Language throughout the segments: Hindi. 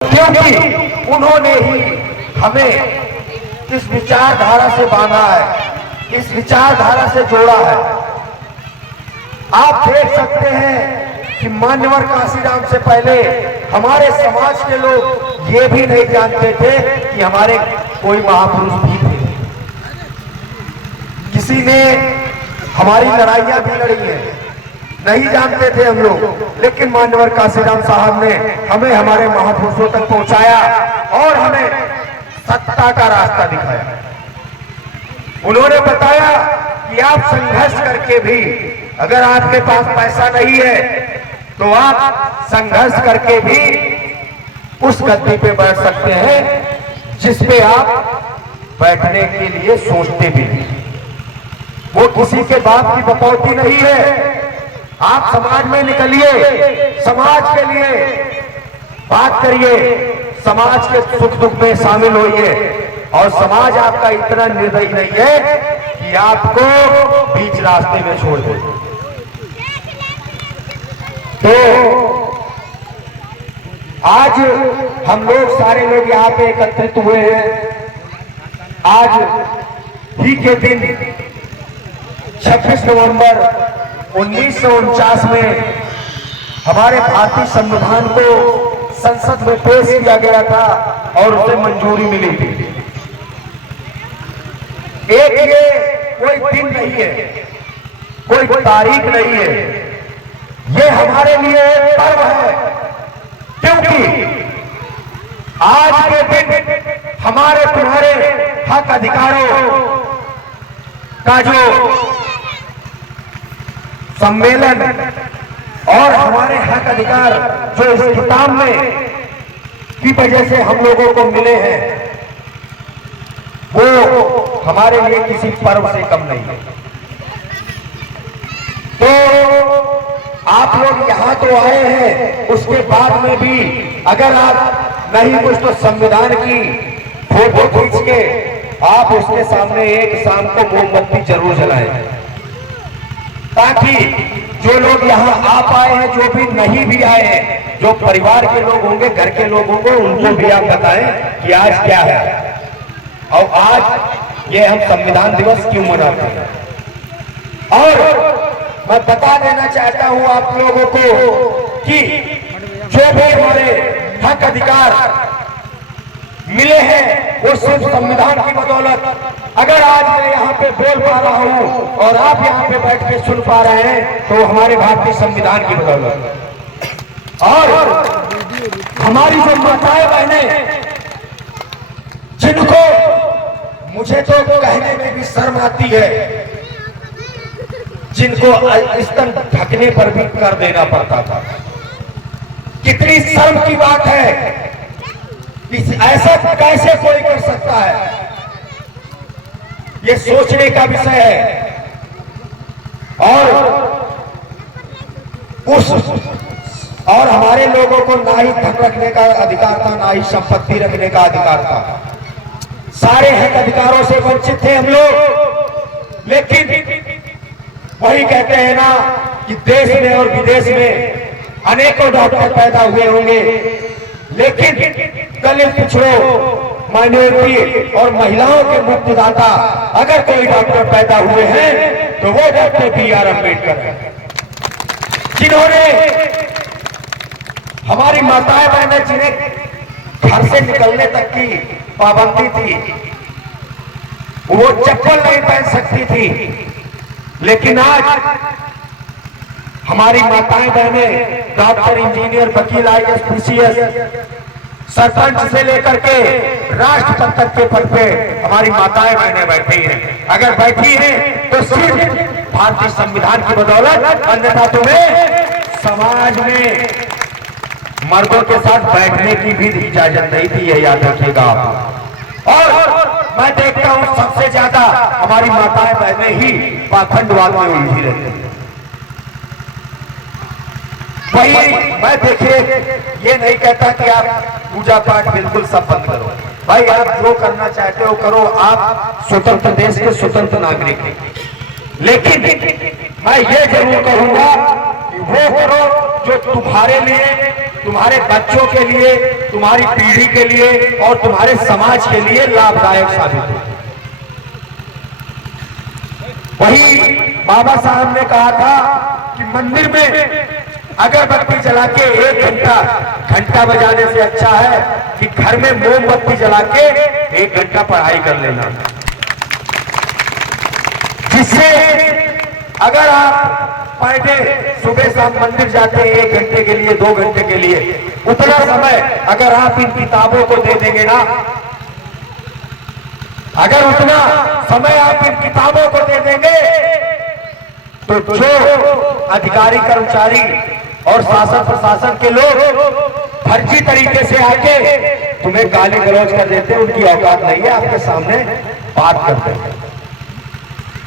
क्योंकि उन्होंने ही हमें इस विचारधारा से बांधा है, इस विचारधारा से जोड़ा है। आप देख सकते हैं कि मान्यवर काशीराम से पहले हमारे समाज के लोग ये भी नहीं जानते थे कि हमारे कोई महापुरुष भी थे। किसी ने हमारी लड़ाइयां भी लड़ी हैं, नहीं जानते थे हम लोग, लेकिन मान्यवर काशीराम साहब ने हमें हमारे महापुरुषों तक पहुंचाया और हमें सत्ता का रास्ता दिखाया। उन्होंने बताया कि आप संघर्ष करके भी, अगर आपके पास पैसा नहीं है तो आप संघर्ष करके भी उस गद्दी पे बैठ सकते हैं जिस पे आप बैठने के लिए सोचते भी नहीं। वो किसी के बाप की बकौती नहीं है। आप समाज में निकलिए, समाज के लिए बात करिए, समाज के सुख दुख में शामिल होइए, और समाज आपका इतना निर्दयी नहीं है कि आपको बीच रास्ते में छोड़ दे। तो आज हम लोग सारे लोग यहाँ पे एकत्रित हुए हैं। आज ही के दिन 26 नवंबर 1949 में हमारे भारतीय संविधान को संसद में पेश किया गया था और उसे मंजूरी मिली थी। एक ये कोई दिन नहीं है, कोई तारीख नहीं है, ये हमारे लिए एक पर्व है, क्योंकि आज के दिन हमारे तुम्हारे हक अधिकारों का जो सम्मेलन और हमारे हक अधिकार जो इस किताब में की वजह से हम लोगों को मिले हैं, वो हमारे लिए किसी पर्व से कम नहीं है। तो आप लोग यहाँ तो आए हैं, उसके बाद में भी अगर आप नहीं कुछ तो संविधान की फोटो खींच के आप उसके सामने एक शाम को मोमबत्ती जरूर जलाएं, ताकि जो लोग यहाँ आ पाए हैं, जो भी नहीं भी आए हैं, जो परिवार के लोग होंगे, घर के लोग होंगे, उनको भी आप बताएं कि आज क्या है और आज ये हम संविधान दिवस क्यों मनाते हैं। और मैं बता देना चाहता हूं आप लोगों को कि जो भी हमारे हक अधिकार मिले हैं वो सिर्फ संविधान की बदौलत। अगर आज मैं यहाँ पे बोल पा रहा हूँ और आप यहाँ पे बैठ के सुन पा रहे हैं तो हमारे भारतीय संविधान की बदौलत। और हमारी जो माताएं बहनें, जिनको मुझे तो कहने में भी शर्म आती है, जिनको स्तन ढकने पर भी कर देना पड़ता था, कितनी शर्म की बात है। ऐसा कैसे कोई कर सकता है, ये सोचने का विषय है। और हमारे लोगों को ना ही धन रखने का अधिकार था, ना ही संपत्ति रखने का अधिकार था। सारे हक अधिकारों से वंचित थे हम लोग। लेकिन वही कहते हैं ना कि देश में और विदेश में अनेकों डॉक्टर पैदा हुए होंगे, लेकिन दलित, पिछड़ों, माइनॉरिटी और महिलाओं के मुक्तिदाता अगर कोई डॉक्टर पैदा हुए हैं तो वो डॉक्टर B.R. अम्बेडकर हैं, जिन्होंने हमारी माताएं बहनें, जिन्हें घर से निकलने तक की पाबंदी थी, वो चप्पल नहीं पहन सकती थी, लेकिन आज हमारी माताएं बहनें डॉक्टर, इंजीनियर, वकील, IAS, PCS, सरपंच से लेकर के राष्ट्रपति तक के पद पे हमारी माताएं बहनें बैठी हैं। अगर बैठी हैं तो सिर्फ भारतीय संविधान की बदौलत, अन्यथा तुम्हें समाज में मर्दों के साथ बैठने की भी इजाजत नहीं थी, यह याद रखिएगा आप। और मैं देखता हूं सबसे ज्यादा हमारी माताएं बहनें ही पाखंडवाद में उलझी रहती हैं। वही मैं देखिए ये नहीं कहता कि आप पूजा पाठ बिल्कुल सब बंद करो, भाई आप जो करना चाहते हो करो, आप स्वतंत्र देश के स्वतंत्र नागरिक हैं। लेकिन मैं ये जरूर कहूंगा कि वो करो जो तुम्हारे लिए तुम्हारे बच्चों के लिए, तुम्हारी पीढ़ी के लिए और तुम्हारे समाज के लिए लाभदायक साबित हो। वही बाबा साहब ने कहा था कि मंदिर में अगरबत्ती जला के 1 घंटा बजाने से अच्छा है कि घर में मोमबत्ती जला के 1 घंटा पढ़ाई कर लेना, जिससे अगर आप पर डे सुबह शाम मंदिर जाते हैं 1 घंटे के लिए, 2 घंटे के लिए, उतना समय अगर आप इन किताबों को दे देंगे ना, अगर उतना समय आप इन किताबों को दे देंगे तो जो अधिकारी कर्मचारी और शासन प्रशासन के लोग फर्जी तरीके से आके तुम्हें गाली गलौज कर देते हैं, उनकी औकात नहीं है आपके सामने बात करते हैं।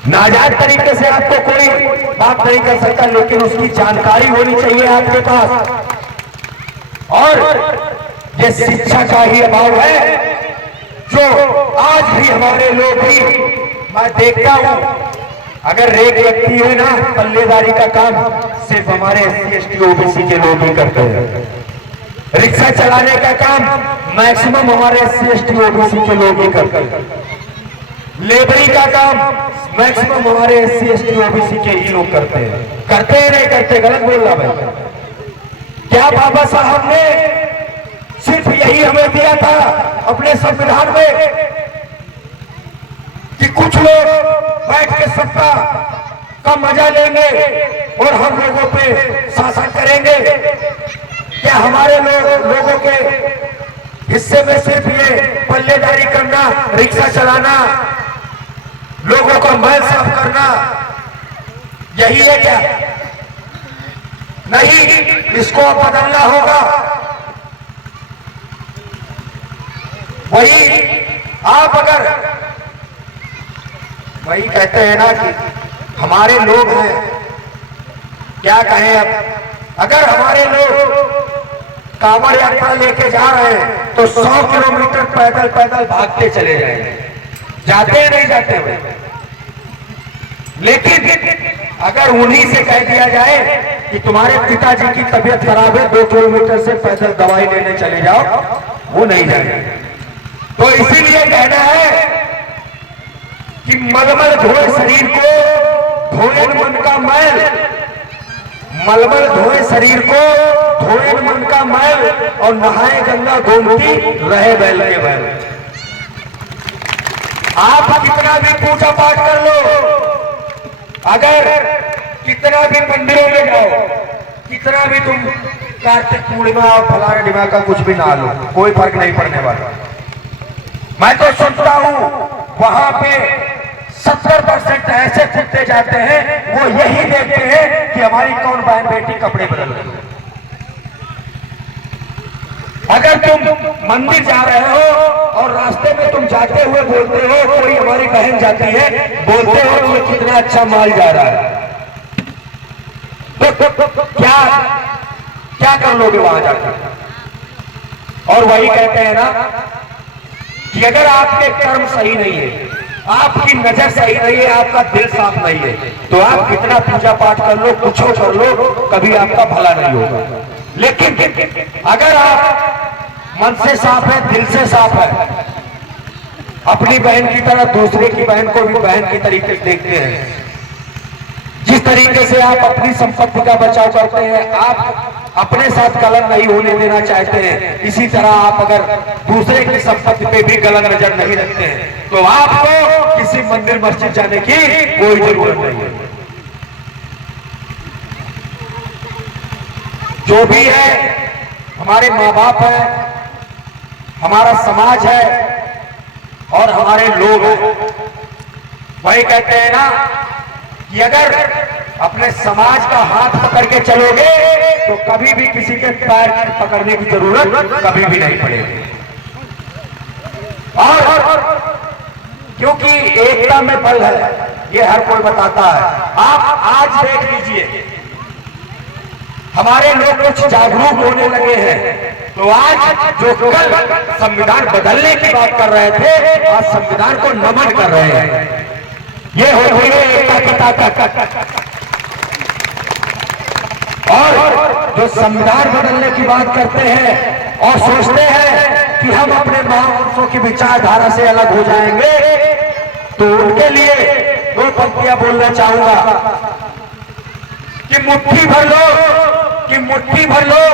नाजायज तरीके से आपको कोई बात नहीं कर सकता, लेकिन उसकी जानकारी होनी चाहिए आपके पास। और ये शिक्षा का ही अभाव है जो आज भी हमारे लोग भी, मैं देखता हूं, अगर एक व्यक्ति है ना, पल्लेदारी का काम सिर्फ हमारे SC ST OBC के लोग ही करते हैं। रिक्शा चलाने का काम मैक्सिमम हमारे SC ST OBC के लोग ही करते हैं। लेबरी का काम मैक्सिमम हमारे SC ST OBC के ही लोग करते हैं। करते हैं नहीं करते, गलत बोल रहा भाई। क्या बाबा साहब ने सिर्फ यही हमें दिया था अपने संविधान में कि कुछ लोग बैठ के सत्ता का मजा लेंगे और हम लोगों पे शासन करेंगे? क्या हमारे लोगों के हिस्से में सिर्फ ये पल्लेदारी करना, रिक्शा चलाना, लोगों का मैल साफ करना यही है क्या? नहीं, इसको बदलना होगा। वही आप अगर वही कहते हैं ना कि हमारे लोग हैं, क्या कहें अब, अगर हमारे लोग कांवड़ यात्रा लेके जा रहे हैं तो 100 किलोमीटर पैदल पैदल भागते चले जाएंगे, जाते हैं नहीं जाते हुए। लेकिन अगर उन्हीं से कह दिया जाए कि तुम्हारे पिताजी की तबीयत खराब है, 2 किलोमीटर से पैदल दवाई लेने चले जाओ, वो नहीं जाएंगे। तो इसीलिए कहना है कि मलमल धोए शरीर को, धोए मन का मैल, मलमल धोए शरीर को, धोए मन का मैल, और नहाए गंगा गोमती, रहे बैल के बैल। आप कितना भी पूजा पाठ कर लो, अगर कितना भी मंदिरों में जाओ, कितना भी तुम कार्तिक पूर्णिमा और फलाना डिमा का कुछ भी ना लो, कोई फर्क नहीं पड़ने वाला। मैं तो सुनता हूं वहां पे 70% ऐसे कुत्ते जाते हैं, वो यही देखते हैं कि हमारी कौन बहन बेटी कपड़े बदल रही है। अगर तुम मंदिर जा रहे हो और रास्ते में तुम जाते हुए बोलते हो, कोई हमारी बहन जाती है, बोलते हो कि कितना अच्छा माल जा रहा है, तो क्या कर लोगे वहां जाकर? और वही कहते हैं ना कि अगर आपके कर्म सही नहीं है, आपकी नजर सही नहीं है, आपका दिल साफ नहीं है, तो आप कितना पूजा पाठ कर लो, कुछ कर लो, कभी आपका भला नहीं होगा। लेकिन अगर आप मन से साफ है, दिल से साफ है, अपनी बहन की तरह दूसरे की बहन को भी बहन की तरीके से देखते हैं, जिस तरीके से आप अपनी संपत्ति का बचाव करते हैं, आप अपने साथ कलंक नहीं होने देना चाहते हैं, इसी तरह आप अगर दूसरे की संपत्ति पे भी गलत नजर नहीं रखते हैं, तो आपको किसी मंदिर मस्जिद जाने की कोई जरूरत नहीं है। जो भी है, हमारे माँ बाप है, हमारा समाज है और हमारे लोग हैं। वही कहते हैं ना कि अगर अपने समाज का हाथ पकड़ के चलोगे तो कभी भी किसी के पैर पकड़ने की जरूरत कभी भी नहीं पड़ेगी। और क्योंकि एकता में बल है, ये हर कोई बताता है। आप आज देख लीजिए, हमारे लोग कुछ जागरूक होने लगे हैं, तो आज जो कल संविधान बदलने की बात कर रहे थे, आज संविधान को नमन कर रहे हैं। ये होती है एकता की ताकत। और जो संविधान बदलने की बात करते हैं और सोचते हैं कि हम अपने महापुरुषों की विचारधारा से अलग हो जाएंगे, तो उनके लिए दो पंक्तियां बोलना चाहूंगा कि मुट्ठी भर लोग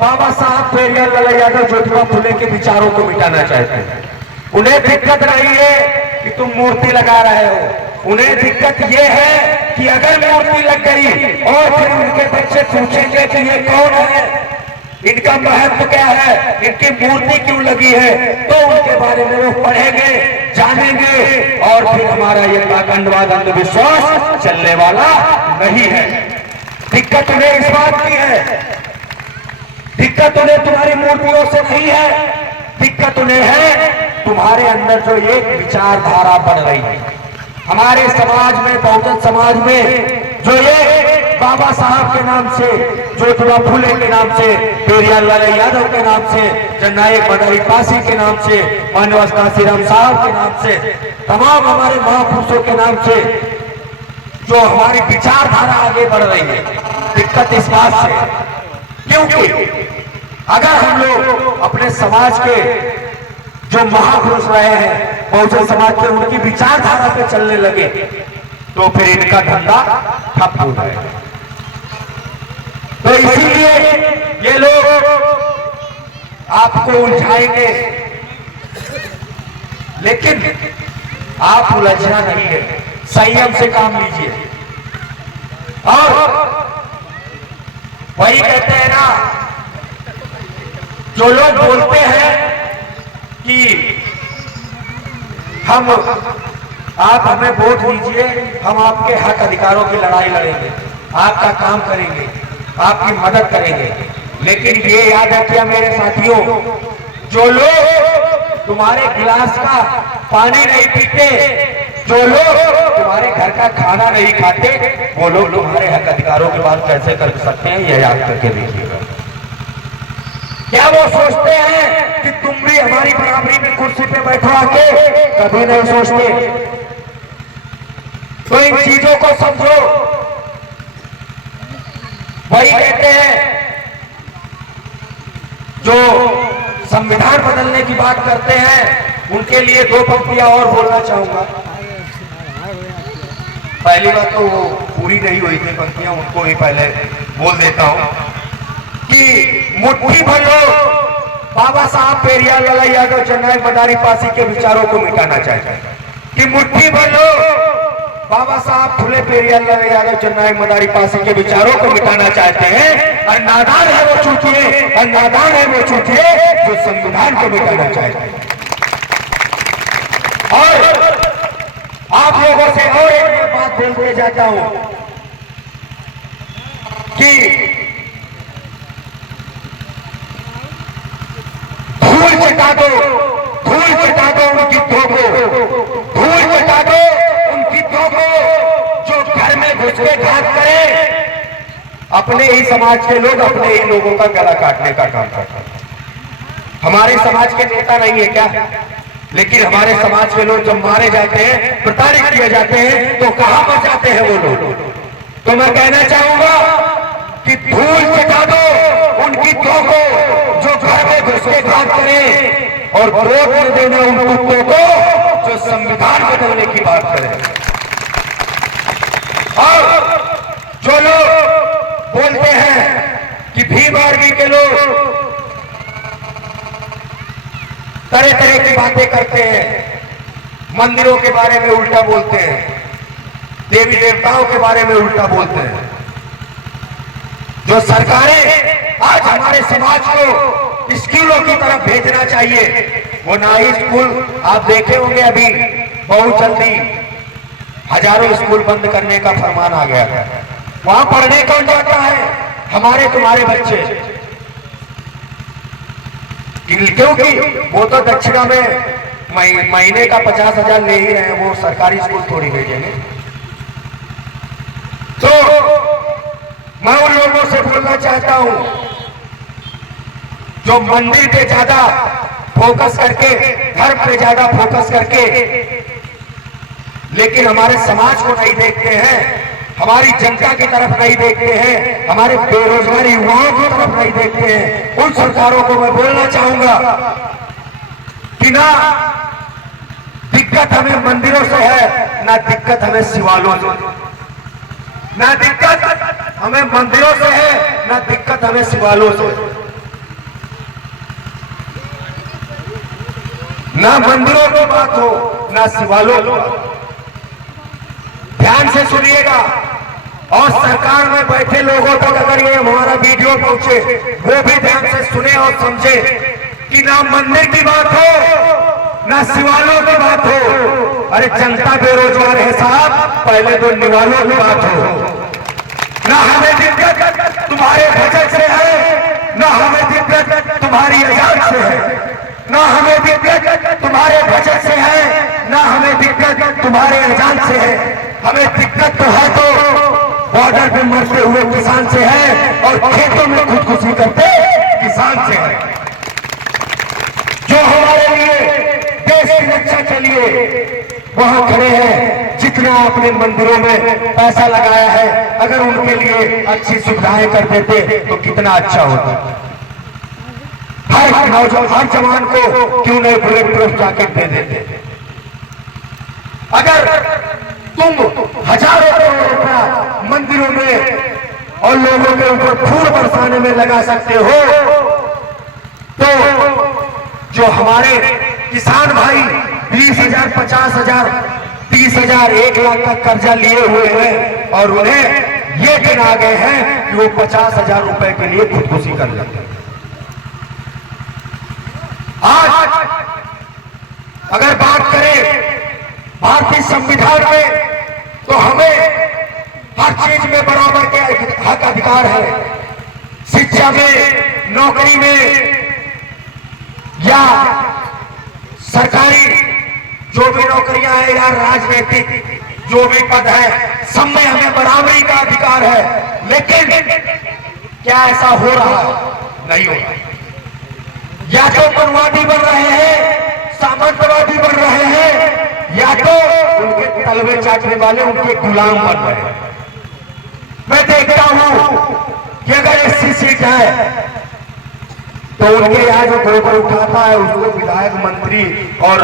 बाबा साहब पेरियार लाल यादव ज्योतिबा फुले के विचारों को मिटाना चाहते हैं। उन्हें दिक्कत नहीं है कि तुम मूर्ति लगा रहे हो, उन्हें दिक्कत यह है कि अगर मूर्ति लग गई और फिर उनके बच्चे पूछेंगे कि ये कौन है, इनका महत्व क्या है, इनकी मूर्ति क्यों लगी है, तो उनके बारे में वो पढ़ेंगे, जानेंगे और फिर हमारा ये पाखंडवाद अंधविश्वास चलने वाला नहीं है। दिक्कत उन्हें इस बात की है, दिक्कत उन्हें तुम्हारी मूर्तियों से नहीं है, दिक्कत उन्हें है तुम्हारे अंदर जो एक विचारधारा बढ़ रही है। हमारे समाज में, बहुजन समाज में जो ये बाबा साहब के नाम से, ज्योतिबा फुले के नाम से, पेरियार लाल यादव के नाम से, जननायक मदारी पासी के नाम से, मानव काशीराम साहब के नाम से, तमाम हमारे महापुरुषों के नाम से जो हमारी विचारधारा आगे बढ़ रही है, दिक्कत इस बात से क्योंकि अगर हम लोग अपने समाज के जो महापुरुष रहे हैं, बहुजन समाज के, उनकी विचारधारा पे चलने लगे तो फिर इनका धंधा ठप हो जाएगा। तो इसीलिए ये लोग आपको उलझाएंगे, लेकिन आप उलझना नहीं है, संयम से काम लीजिए। और वही कहते हैं ना, जो लोग बोलते हैं कि आप हमें वोट दीजिए, हम आपके हक अधिकारों की लड़ाई लड़ेंगे, आपका काम करेंगे, आपकी मदद करेंगे, लेकिन ये याद रखिए मेरे साथियों, जो लोग तुम्हारे गिलास का पानी नहीं पीते, जो लोग तुम्हारे घर का खाना नहीं खाते, वो लोग तुम्हारे हक अधिकारों की बात कैसे कर सकते हैं, यह याद करके देखिएगा। क्या वो सोचते हैं कि तुम भी हमारी बराबरी में कुर्सी पे बैठो आके? कभी नहीं सोचते। तो इन चीजों को समझो। वही कहते हैं जो संविधान बदलने की बात करते हैं, उनके लिए दो पंक्तियां और बोलना चाहूंगा। पहली बात तो वो पूरी नहीं हुई थी पंक्तियां, उनको ही पहले बोल देता हूं कि मुट्ठी भर लोग बाबा साहब पेरियार लाल यादव जननायक मदारी पासी के विचारों को मिटाना चाहते हैं, कि मुट्ठी भर लोग बाबा साहब फुले पेरियार लाल यादव जननायक मदारी पासी के विचारों को मिटाना चाहते हैं। और नादान है वो चूतिए, और नादान है वो चूतिए जो संविधान को मिटाना चाहते हैं। और आप लोगों से और एक बात बोलते जाता हूं कि धूल चटा दो उनकी दो को, धूल चटा दो उनकी दो को, जो घर में घुस के घात करे। अपने ही समाज के लोग अपने ही लोगों का गला काटने का काम करते हैं। हमारे समाज के नेता नहीं है क्या? लेकिन हमारे समाज के लोग जब मारे जाते हैं, प्रताड़ित किए जाते हैं, तो कहां पर जाते हैं वो लोग? तो मैं कहना चाहूंगा कि धूल चटा दो उनकी दो को, जो घर में घुस के घात करें, और वोट न देना उन कुत्तों को जो संविधान बदलने की बात करें। और जो लोग बोलते हैं कि भीम आर्मी के लोग तरह तरह की बातें करते हैं, मंदिरों के बारे में उल्टा बोलते हैं, देवी देवताओं के बारे में उल्टा बोलते हैं। जो सरकारें आज हमारे समाज को स्कूलों की तरफ भेजना चाहिए, वो ना ही स्कूल, आप देखे होंगे अभी बहुत जल्दी हजारों स्कूल बंद करने का फरमान आ गया था। वहां पढ़ने कौन जाता है? हमारे तुम्हारे बच्चे, क्योंकि वो तो दक्षिणा में महीने का 50,000 ले ही रहे हैं, वो सरकारी स्कूल थोड़ी भेजेंगे। तो मैं उन लोगों से बोलना चाहता हूं जो मंदिर पे ज्यादा फोकस करके, धर्म पे ज्यादा फोकस करके, लेकिन हमारे समाज को नहीं देखते हैं, हमारी जनता की तरफ नहीं देखते हैं, हमारे बेरोजगार युवाओं की तरफ नहीं देखते हैं। उन सरकारों को मैं बोलना चाहूंगा कि ना दिक्कत हमें मंदिरों से है, ना दिक्कत हमें शिवालयों से, ना दिक्कत हमें मंदिरों से है, ना दिक्कत हमें शिवालयों से। ना मंदिरों की बात हो, ना शिवालयों की बात। ध्यान से सुनिएगा और सरकार में बैठे लोगों तक अगर ये हमारा वीडियो पहुंचे, वो भी ध्यान से सुने और समझे कि ना मंदिर की बात हो, ना शिवालयों की बात हो। अरे जनता बेरोजगार है साहब, पहले तो निवालों की बात हो। ना हमें दिक्कत तुम्हारे बजट से है, ना हमें दिक्कत तुम्हारी आजाद से है, ना हमें दिक्कत तुम्हारे बजट से है, ना हमें दिक्कत तुम्हारे अजान से है। हमें दिक्कत तो है तो बॉर्डर पे मरते हुए किसान से है और खेतों में खुदकुशी करते किसान से है, जो हमारे लिए देश की रक्षा के लिए वहां खड़े हैं। जितना आपने मंदिरों में पैसा लगाया है, अगर उनके लिए अच्छी सुविधाएं कर देते तो कितना अच्छा होता। हर नौजवान, हर जवान को क्यों नहीं बुलेट प्रूफ जैकेट दे देते। अगर तुम हजारों करोड़ रुपया मंदिरों में और लोगों के ऊपर फूल बरसाने में लगा सकते हो, तो जो हमारे किसान भाई 20,000, 50,000, 30,000, 1 लाख का कर्जा लिए हुए हैं और उन्हें ये दिन आ गए हैं कि वो 50,000 रुपए के लिए खुदकुशी कर लेते हैं। आज अगर बात करें भारतीय संविधान में, तो हमें हर चीज में बराबर के हक अधिकार है। शिक्षा में, नौकरी में या सरकारी जो भी नौकरियां हैं या राजनीतिक जो भी पद है, सब में हमें बराबरी का अधिकार है। लेकिन क्या ऐसा हो रहा है? नहीं हो रहा। या तो मनवादी बन रहे हैं, सामंतवादी बन रहे हैं, या तो उनके तलवे चाटने वाले उनके गुलाम बन रहे हैं। मैं देखता हूं कि अगर एससी सीट है तो उनके यहाँ जो गोबर उठाता है उसको विधायक, मंत्री और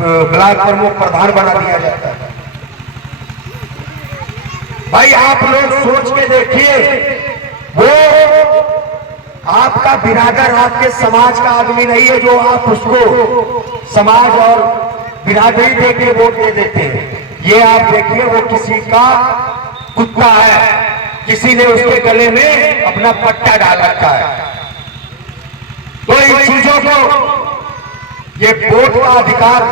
ब्लॉक प्रमुख, प्रधान बना दिया जाता है। भाई आप लोग सोच के देखिए, वो आपका बिरादर, आपके समाज का आदमी नहीं है जो आप उसको समाज और बिरादरी दे के वोट दे देते हैं। ये आप देखिए वो किसी का कुत्ता है, किसी ने उसके गले में अपना पट्टा डाल रखा है। तो इन चीजों को, ये वोट का अधिकार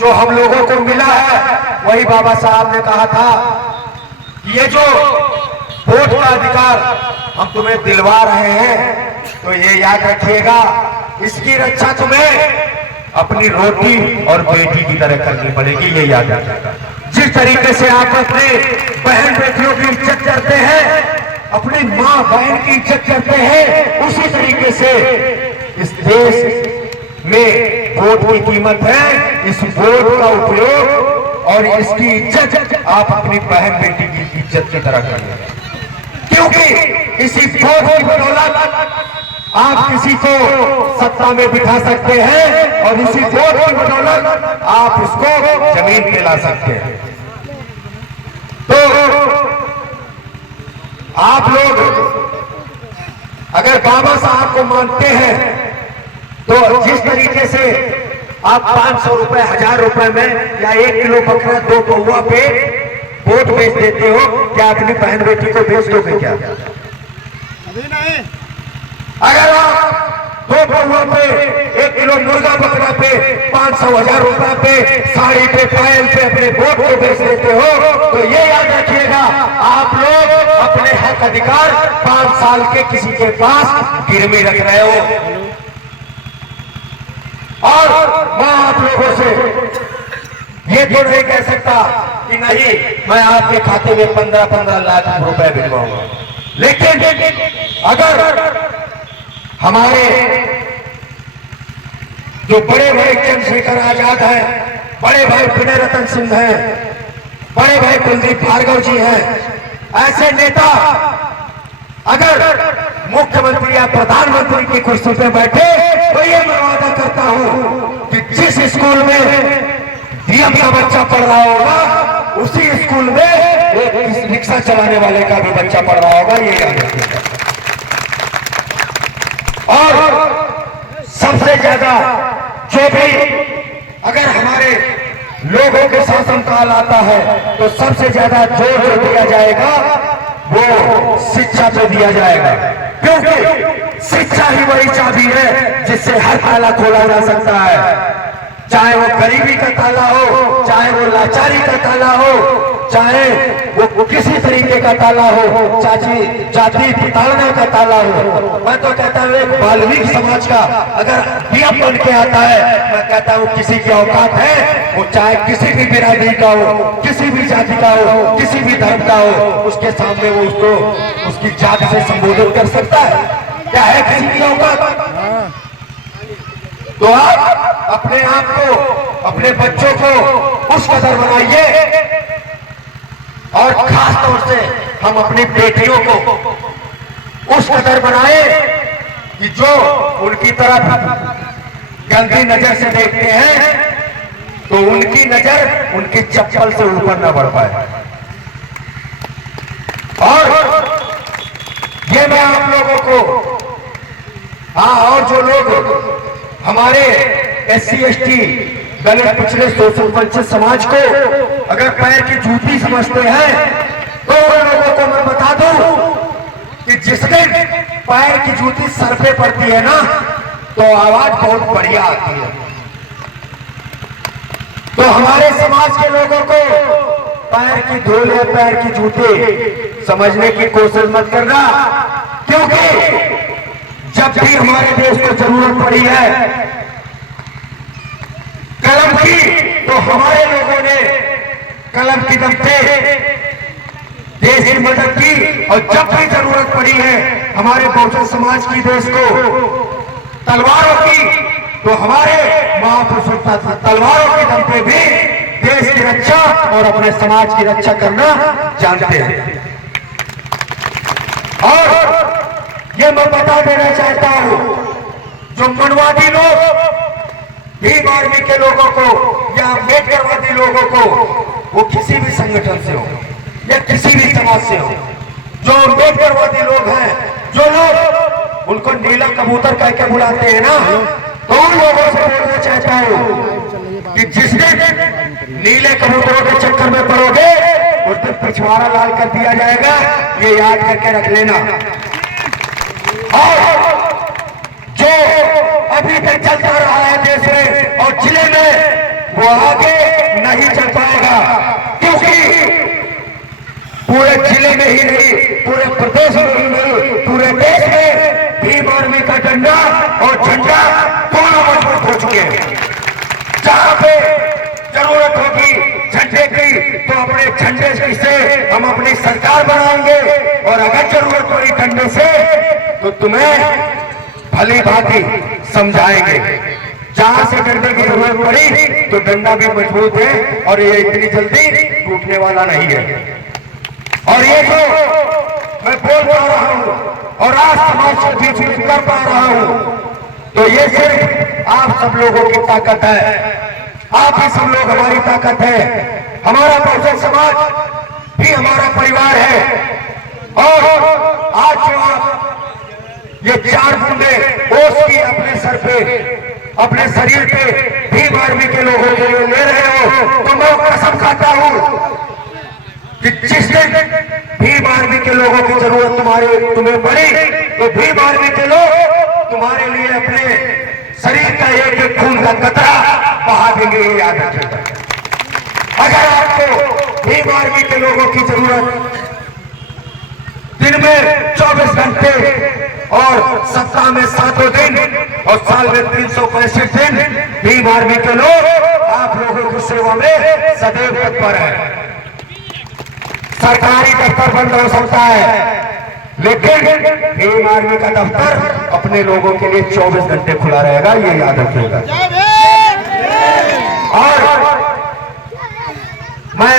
जो हम लोगों को मिला है, वही बाबा साहब ने कहा था कि ये जो वोट का अधिकार हम तुम्हें दिलवा रहे हैं, तो ये याद रखिएगा, इसकी रक्षा तुम्हें अपनी रोटी और बेटी की तरह करनी पड़ेगी। ये याद रखिएगा। जिस तरीके से आप अपने बहन बेटियों की इज्जत करते हैं, अपनी माँ बहन की इज्जत करते हैं, उसी तरीके से इस देश में वोट की कीमत है। इस वोट का उपयोग और इसकी इज्जत आप अपनी बहन बेटी की इज्जत की तरह करिए, क्योंकि इसी वोट की बदौलत आप किसी को सत्ता में बिठा सकते हैं और इसी वोट की बदौलत आप उसको जमीन पे ला सकते हैं। तो आप लोग अगर बाबा साहब को मानते हैं, तो जिस तरीके से आप 500 रुपए, 1000 रुपए में या 1 किलो बकरा 2 पौवा पे वोट बेच देते हो, क्या अपनी बहन बेटी को बेच दोगे? क्या अभी नहीं। अगर आप 2 पौवा पे, 1 किलो मुर्गा बकरा पे, 500, 1000 रुपए पे, साड़ी पे, पायल पे अपने वोट को बेच देते हो, तो ये याद रखिएगा, आप लोग अपने हक अधिकार 5 साल के किसी के पास गिरवी रख रहे हो। और मैं आप लोगों से ये तो नहीं कह सकता कि नहीं मैं आपके खाते में 15-15 लाख रुपए भिजवाऊंगा, लेकिन अगर हमारे जो बड़े भाई चंद्रशेखर आजाद हैं, बड़े भाई विनय रतन सिंह हैं, बड़े भाई कुलदीप भार्गव जी हैं, ऐसे नेता अगर मुख्यमंत्री या प्रधानमंत्री की कुर्सी पे बैठे तो ये मैं वादा करता हूं कि जिस स्कूल में डीएम का बच्चा पढ़ रहा होगा उसी स्कूल में एक रिक्शा चलाने वाले का भी बच्चा पढ़ रहा होगा, ये याद रखिएगा। और सबसे ज्यादा जो भी अगर हमारे लोगों के शासनकाल आता है तो सबसे ज्यादा जोर जो दिया जाएगा वो शिक्षा पे दिया जाएगा, क्योंकि शिक्षा ही वही चाबी है जिससे हर ताला खोला जा सकता है। चाहे वो गरीबी का ताला हो, चाहे वो लाचारी का ताला हो, चाहे वो किसी तरीके का ताला हो, चाची जाति प्रताड़ना का ताला हो। मैं तो कहता हूँ एक बाल्मीकि समाज का अगर डीएम बन के आता है, मैं कहता हूँ किसी की औकात है, वो चाहे किसी भी बिरादरी का हो, किसी भी जाति का हो, किसी भी धर्म का हो, उसके सामने वो उसको उसकी जाति से संबोधित कर सकता है। क्या है किसी की औकात? तो आप अपने आप को, अपने बच्चों को उस कदर बनाइए, और खास तौर से हम अपनी बेटियों को उस कदर बनाए कि जो उनकी तरफ गंदी नजर से देखते हैं तो उनकी नजर उनकी चप्पल से ऊपर न बढ़ पाए। और ये मैं आप लोगों को, हाँ, और जो लोग हमारे SC ST दलित पिछड़े शोषण वंचित समाज को अगर पैर की जूती समझते हैं तो उन लोगों को मैं बता दूं कि जिस दिन पैर की जूती सर पे पड़ती है ना तो आवाज बहुत बढ़िया आती है। तो हमारे समाज के लोगों को पैर की धूल या पैर की जूती समझने की कोशिश मत करना, क्योंकि जब भी हमारे देश को जरूरत पड़ी है कलम की तो हमारे लोगों ने कलम की दम पे देश की मदद की, और जब भी जरूरत पड़ी है हमारे बहुजन समाज की देश को तलवारों की तो हमारे महापुरुषों तलवारों के दम पे भी देश की रक्षा और अपने समाज की रक्षा करना जानते हैं। और ये मैं बता देना चाहता हूं, जो मनवादी लोग भीम आर्मी के लोगों को या अम्बेडकरवादी लोगों को, वो किसी भी संगठन से हो या किसी भी समाज से हो, जो अम्बेडकरवादी लोग हैं, जो लोग उनको नीला कबूतर कह के बुलाते हैं ना, तो उन लोगों से बोलना चाहता हूं कि जिस दिन नीले कबूतरों के चक्कर में पड़ोगे उस दिन पिछवाड़ा लाल कर दिया जाएगा, ये याद करके रख लेना। और जो अभी तक चलता रहा है देश में और जिले में, वो आगे नहीं चल पाएगा, क्योंकि पूरे जिले में ही नहीं, पूरे प्रदेश में ही नहीं, पूरे देश में भीम आर्मी का डंडा और झंडा दोनों मजबूत हो चुके हैं। जहां पे जरूरत होगी झंडे की तो अपने झंडे से हम अपनी सरकार बनाएंगे, और अगर जरूरत पड़ी डंडे से तो तुम्हें भली भांति समझाएंगे। जहां से डंडे की जरूरत पड़ी तो डंडा भी मजबूत है और ये इतनी जल्दी टूटने वाला नहीं है। और ये जो मैं बोल पा रहा हूं और आज समाज के बीच में कर पा रहा हूं, तो ये सिर्फ आप सब लोगों की ताकत है। आप ही सब लोग हमारी ताकत है। हमारा बहुजन समाज भी हमारा परिवार है। और आज जो आप ये 4 बूंदे ओस की अपने सर पे, अपने शरीर पे भीम आर्मी के लोगों के लिए ले रहे हो, तो मैं कसम खाता हूं कि जिस दिन भीम आर्मी के लोगों की जरूरत तुम्हें पड़ी तो भीम आर्मी के लोग तुम्हारे लिए अपने शरीर का एक एक खून का कतरा बहा देंगे, ये याद रखिएगा। अगर आपको भीम आर्मी के लोगों की जरूरत दिन में 24 घंटे और सप्ताह में 7 दिन और साल में 365 दिन भीम आर्मी के लोग आप लोगों की सेवा में सदैव तत्पर है। सरकारी दफ्तर बंद हो सकता है, लेकिन भीम आर्मी का दफ्तर अपने लोगों के लिए 24 घंटे खुला रहेगा, ये याद रखिएगा। और मैं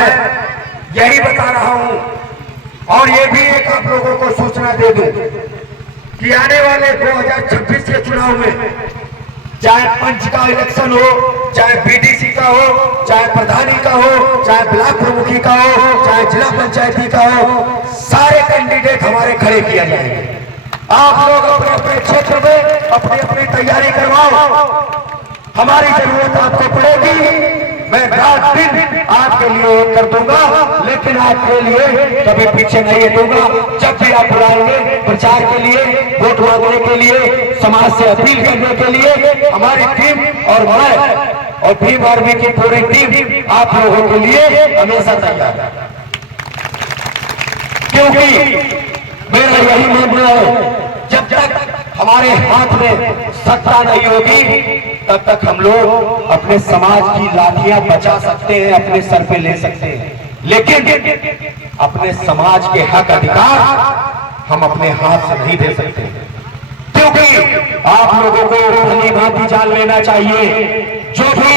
यही बता रहा हूं और ये भी एक आप लोगों को सूचना दे दूं कि आने वाले 2026 के चुनाव में चाहे पंच का इलेक्शन हो, चाहे बीडीसी का हो, चाहे प्रधानी का हो, चाहे ब्लॉक प्रमुखी का हो, चाहे जिला पंचायती का हो, सारे कैंडिडेट हमारे खड़े किया जाएंगे। आप लोग अपने अपने क्षेत्र में अपनी अपनी तैयारी करवाओ। हमारी जरूरत आपको पड़ेगी। मैं रात दिन आपके लिए कर दूंगा, लेकिन आपके लिए कभी पीछे नहीं हटूंगा। जब भी आप बुलाएंगे प्रचार के लिए, वोट मांगने के लिए, समाज से अपील करने के लिए, हमारी टीम और मैं और भीम आर्मी की पूरी टीम आप लोगों के लिए हमेशा तैयार है। क्योंकि मेरा यही मानना है, जब तक हमारे हाथ में सत्ता नहीं होगी तब तक हम लोग अपने समाज की लाठियां बचा सकते हैं, अपने सर पे ले सकते हैं, लेकिन अपने समाज के हक अधिकार हम अपने हाथ से नहीं दे सकते। क्योंकि आप लोगों को भली भांति जान लेना चाहिए, जो भी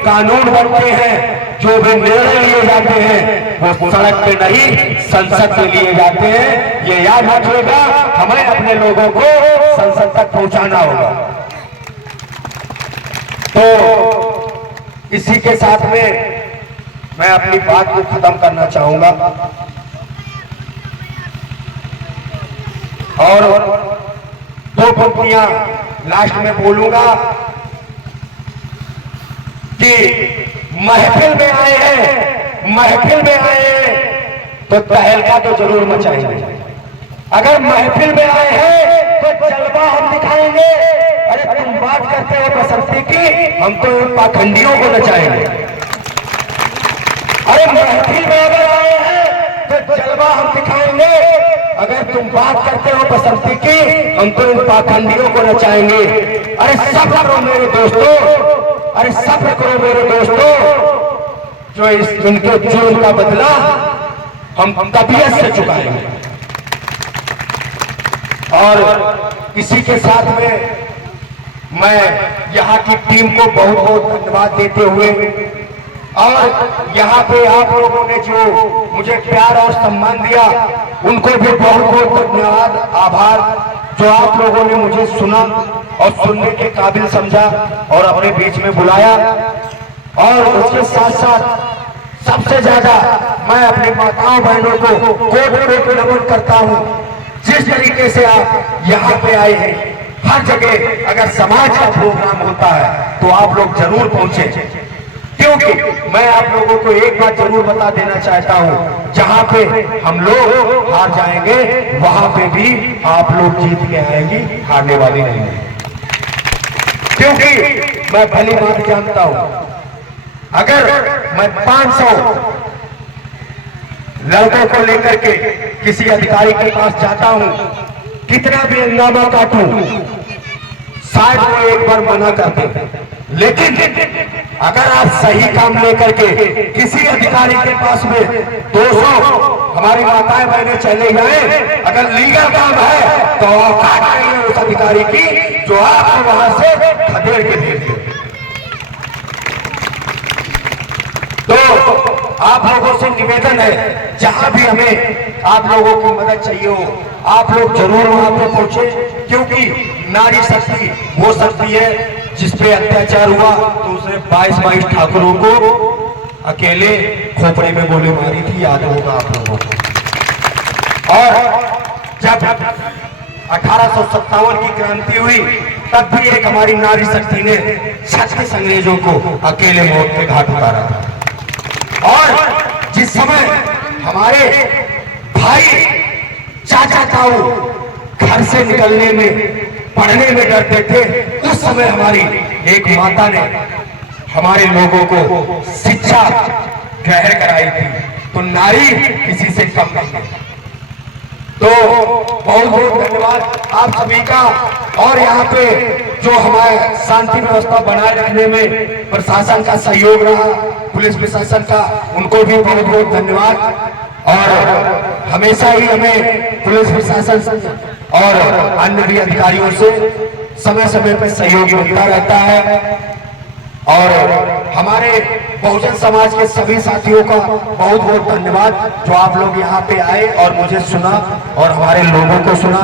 कानून बनते हैं, जो भी निर्णय लिए जाते हैं, वो सड़क पे नहीं संसद में लिए जाते हैं। ये याद रखिएगा, हमें अपने लोगों को संसद तक पहुंचाना होगा। तो इसी के साथ में मैं अपनी बात को खत्म करना चाहूंगा और 2 पंक्तियां लास्ट में बोलूंगा कि महफिल में आए हैं, महफिल में आए हैं तो तहलका तो जरूर मचाएंगे। अगर महफिल में आए हैं तो जलवा हम दिखाएंगे। अरे तुम बात करते हो बसंती की, हम तो पाखंडियों को नचाएंगे। अरे महफिल में अगर आए हैं तो जलवा हम दिखाएंगे। अगर तुम बात करते हो बसंती की, हम तो इन पाखंडियों को नचाएंगे। अरे सब्र करो मेरे दोस्तों, अरे सब्र करो मेरे दोस्तों, जो इनके जुल्म का बदला हम तबीयत से चुकाएंगे। और इसी के साथ में मैं यहाँ की टीम को बहुत बहुत धन्यवाद देते हुए और यहाँ पे आप लोगों ने जो मुझे प्यार और सम्मान दिया, उनको भी बहुत बहुत धन्यवाद, आभार। जो आप लोगों ने मुझे सुना और सुनने के काबिल समझा और अपने बीच में बुलाया। और उसके साथ साथ सबसे ज्यादा मैं अपनी माताओं बहनों को कोट नमन करता हूँ। जिस तरीके से आप यहाँ पे आए हैं, हर जगह अगर समाज का प्रोग्राम होता है तो आप लोग जरूर पहुंचे, क्योंकि मैं आप लोगों को एक बात जरूर बता देना चाहता हूं, जहां पे हम लोग हार जाएंगे वहां पे भी आप लोग जीत के आएंगी, हारने वाली नहीं है। क्योंकि मैं भली बात जानता हूं, अगर मैं 500 लड़कों को लेकर के किसी अधिकारी के पास जाता हूं, कितना भी हंगामा काटूं, शायद वो एक बार मना कर दे। लेकिन अगर आप सही काम लेकर के किसी अधिकारी के पास में 200 हमारी माताएं बहनें चले जाए, अगर लीगल काम है तो औकात नहीं है उस अधिकारी की जो आपको वहां से खदेड़ के भेज दे। तो आप लोगों से निवेदन है, जहां भी हमें आप लोगों की मदद चाहिए हो, आप लोग जरूर वहां पे पहुंचे। क्योंकि नारी शक्ति वो शक्ति है जिसपे अत्याचार हुआ तो उसने 22 ठाकुरों को अकेले खोपड़े में गोली मारी थी, याद होगा आप लोगों को। और जब 1857 की क्रांति हुई तब भी एक हमारी नारी शक्ति ने 36 अंग्रेजों को अकेले मौत के घाट उतारा था। और जिस समय हमारे भाई चाचा ताऊ घर से निकलने में, पढ़ने में डरते थे, उस समय हमारी एक माता ने हमारे लोगों को शिक्षा ग्रहण कराई थी। तो नारी किसी से कम नहीं है। तो बहुत बहुत धन्यवाद आप सभी का। और यहाँ पे जो हमारे शांति व्यवस्था बनाए रखने में प्रशासन का सहयोग रहा, पुलिस प्रशासन का, उनको भी बहुत बहुत धन्यवाद। और हमेशा ही हमें पुलिस प्रशासन और अन्य भी अधिकारियों से समय समय पर सहयोग मिलता रहता है। और हमारे बहुजन समाज के सभी साथियों का बहुत बहुत धन्यवाद जो आप लोग यहाँ पे आए और मुझे सुना और हमारे लोगों को सुना।